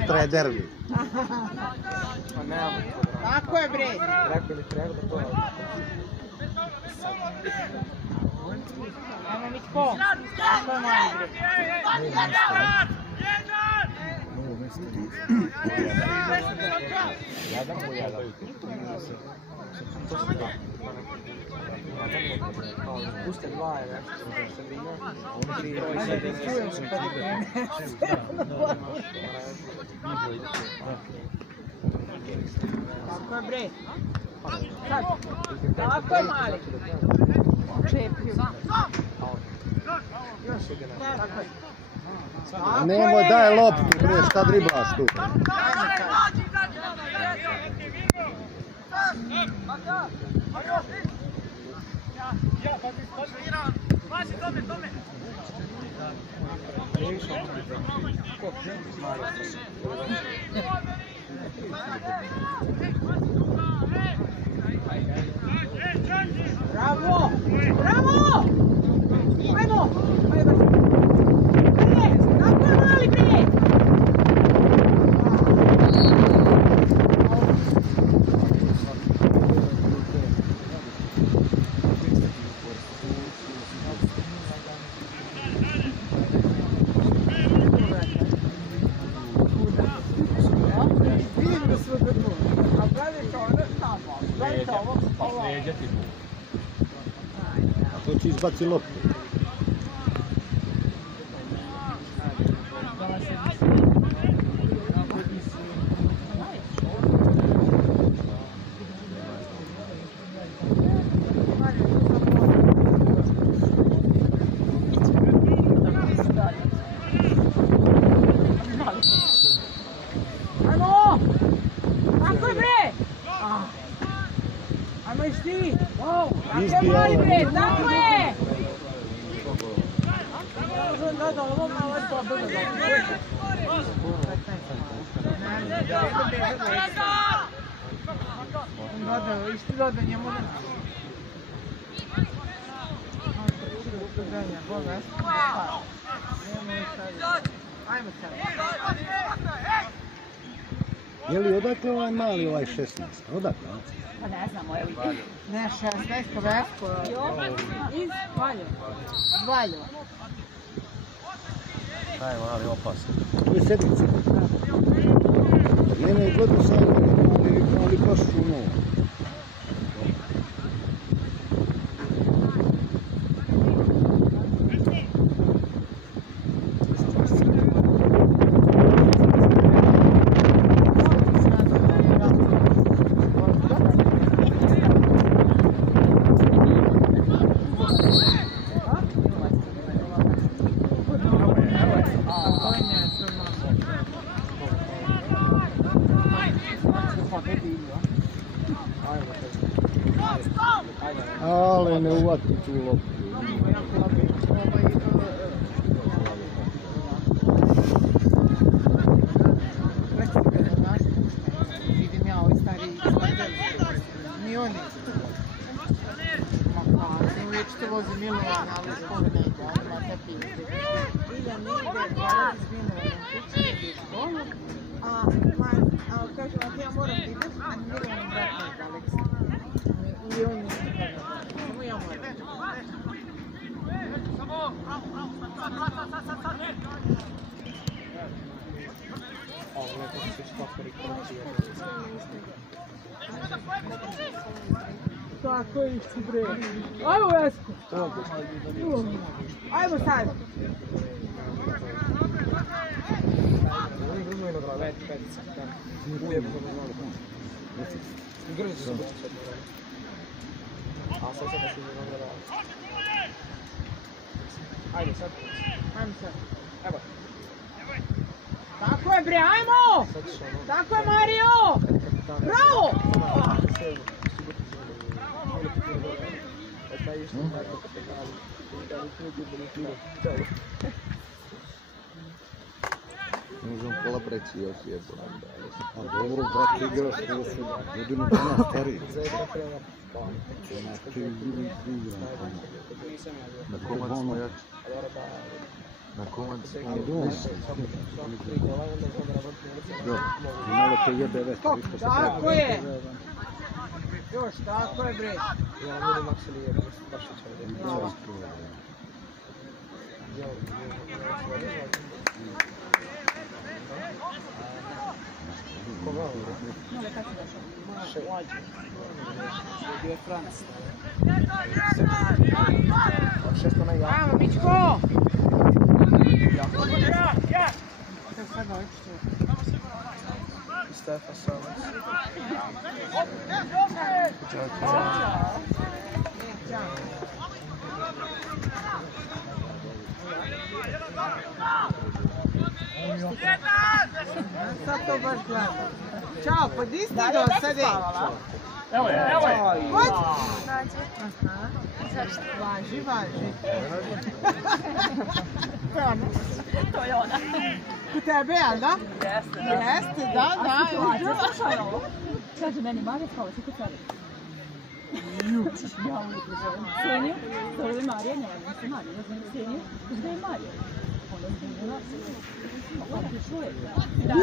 sutra je derbi. Tako je bre. Rekao li treba da to radi? Ajmo biti ko? Tako je mali bre. Jadan mu jadan. Puste dva je nešto sredine. Ajde da čuješ pa da krene. Tako je bre. Sad. Tako je mali. Čepio. Tako je. Nemoj daj loptu, bre, šta driblaš tu? Bravo! Bravo! Ajmo! Ajmo! Tako je mali bre! A to će izbaci loptu. Ajmo! Tako je bre! Ajmo iš ti! Tako je mali bre! Tako je! Isti doda njemu da... Ajmo sad. Je li odakle ovaj mali, ovaj 16? Odakle? Pa ne znamo, je li? Ne, 16, Vesko. Iz Valjeva. Valjeva. Taj mali opasan. To je sedmica. Ne, gledao sam ali baš u novu. Ale ne uvati tu loptu. Vidim ja ovi stari ni oni. Uvijek što vozi Milovan, ali skoro ne ide, on ima te pizde. Ilja ne ide, dolazi s Milovanom kući, ne ide u školu, a kaže, ja moram ideš, a Milovanom brat ne ide, Aleksa. I on ne ide, samo ja moram. Tako je išti bre. Ajmo Vesko. Ajmo sad. Ajde sad. Ajmo sad. Evo. Tako je bre, ajmo! Tako je Mario! Bravo! Možem pola preći još jedno. A dobro, brat, igraš, ovo su godinu dana stariji. Znači, ili igram. Na komad smo jači. Na komad smo jači. Dobro, i malo te jebe već. Tako je! Još, tako je bre. Ja vidim ako se nije baš će ovdje. Koga ovdje? Gdje je Franc? Šesto najjavno. Ajmo, Mičko! Stefa Samas. Sad to baš gledam. Ćao, pa di si do sada? Evo je, evo je. Važi, važi. To je ona. U tebe, jel da? Jeste. Jeste, da. Slušaj ovo. Kaže meni, Marija, spava si kod sebe. Ja uvijek želim. Senju, zove li Marija? Ne, ne se Marija. Ja znam Senju, gdje je Marija? Onda zbunila se. Ovo ti čuje. Da.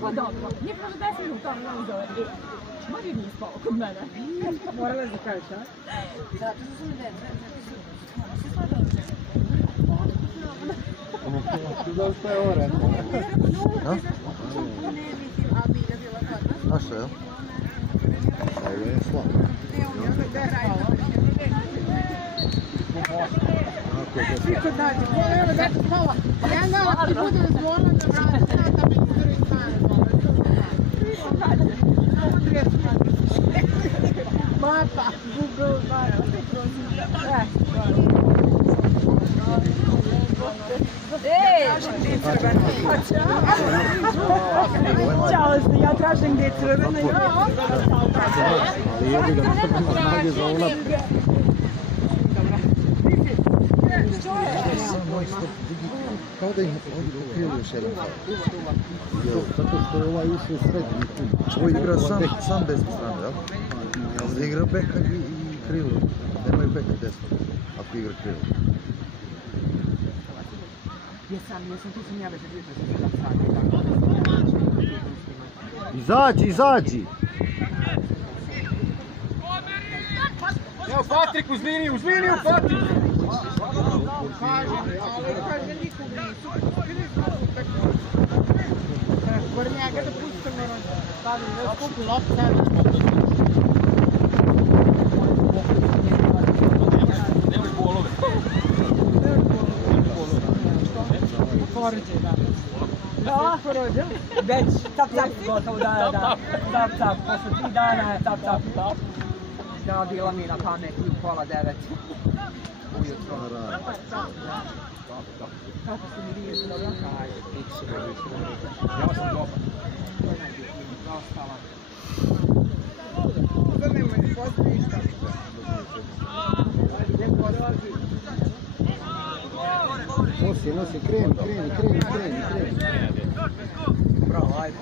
Pa dobro. Nije prošlo 10 minuta, ona mi zove. Marija nije spala kod mene. Morala da kažeš, a? Zato što sam ne Dosta je ore. Znaš što je? Ovo je slabo. Niko dađe, evo da ti spava. Ja znam ti bude zvona da vrati da mi izgori mapa, Google mapa. Ćao, ja tražim gdje je crvena. Ali jebi ga, nema snage za ulap. Kao da ih ukrili još jedan. Zato što je ovaj ušao u srednji. Ovo igra sam desnu stranu, jel? Ali igra beka i krilo. Nemaju beka desno, ako igra krilo. Jesam, tu sam ja već vidio. Izađi! Evo Patrik, uz liniju Patrik! Kažem, ali kaže nikog nisu. Gore njega da pustimo, stavim da skupi lopta. Nemoj bolove. Porođe, da. Da, porođe. Već, tap, gotovo, da. Tap, posle 3 dana je tap. Da, bila mi na pameti u 8:30 ujutro. Kako se mi vidiš, dobro? Ja sam dobar. To nema ni postoji ništa. Nosi, kreni. Bravo, ajde.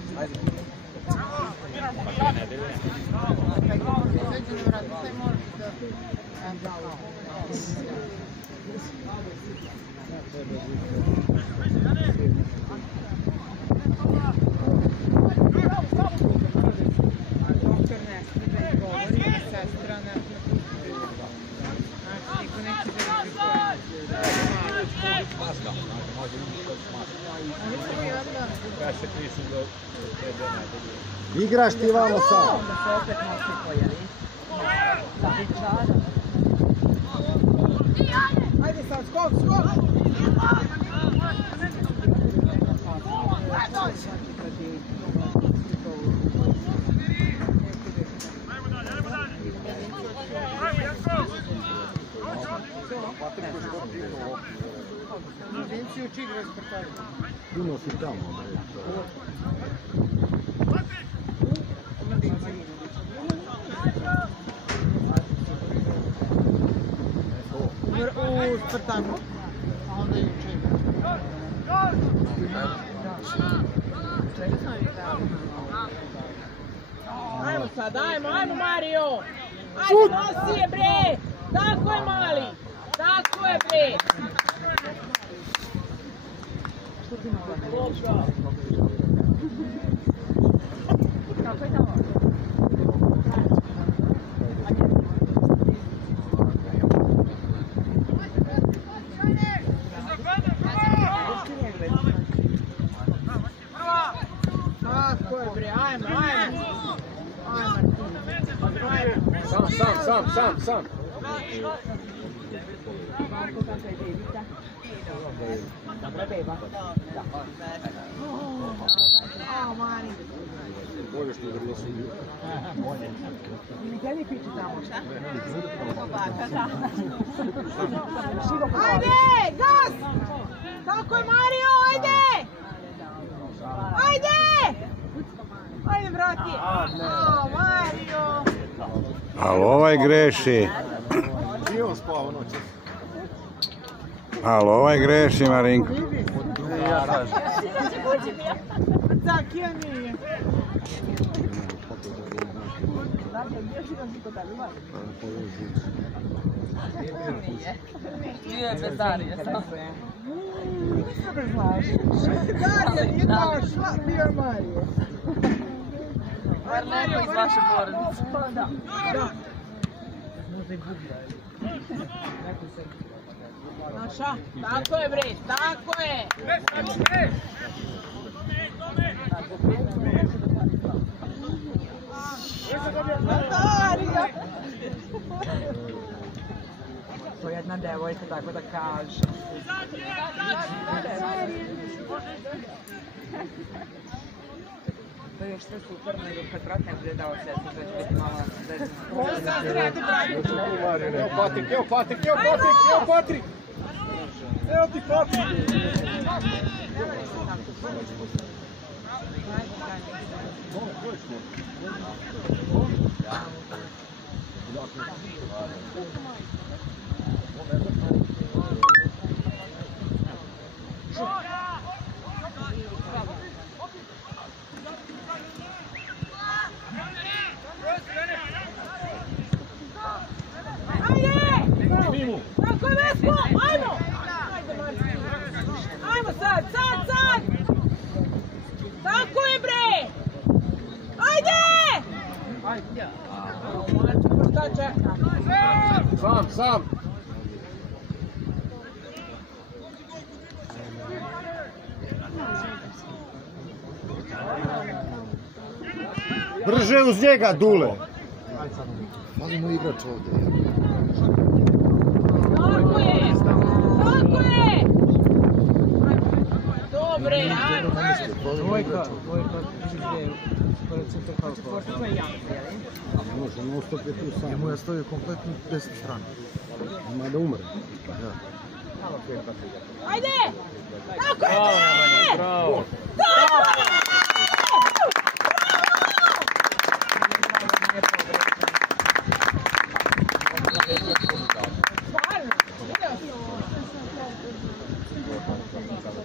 Doktor ne smije da govori, sestra ne smije. Znači, niko neće da Igraš ti vamo sam. Da se opet nosi pojeli. Ajde sad, skok! Agenciju čig respektari. Puno si tamo. U Spartaku. A onda i u čeg. Ajmo sad, ajmo Mario! Ajde, nosi je bre! Tako je mali! Tako je bre! Što ti malo? ajmo. Sam. O, Mari. Gdje mi piću tamo, šta? Ajde, gas! Tako je, Mario, ajde! Ajde, brati! O, Mario! Ali ovaj greši. Ali ovaj greši, Marinko. Tak, ja nije. Bio je bez Darije. Nisam da znaš. Darija nije došla, bio je Mario. Bar neko iz vaše porodice. Da. Naša, tako je bre, tako je. Darija. To je jedna devojka, tako da kaže. To je još sve super, nego kad brat ne bude dao sve, to će biti malo zezno. Evo Patrik! Evo ti Patrik! Tako je, Vesko, ajmo! Ajmo sad! Tako je, bre! Ajde! Šta čeka? Sam! Brže uz njega, Dule! Falimo igrač ovdje. Tako je! Dobre, ajmo! Dvojka, pored centra kao to je jako, jeli? Može, on ostao je tu sam. Njemu je stavio kompletnu desnu stranu. Ima da umre. Ajde! Tako je, bre! Bravo! Tako je!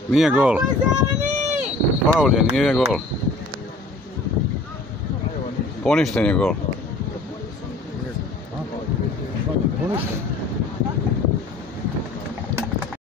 Nije gol. Tako je, zeleni! Faul je, nije gol. Poništen je gol. Poništen?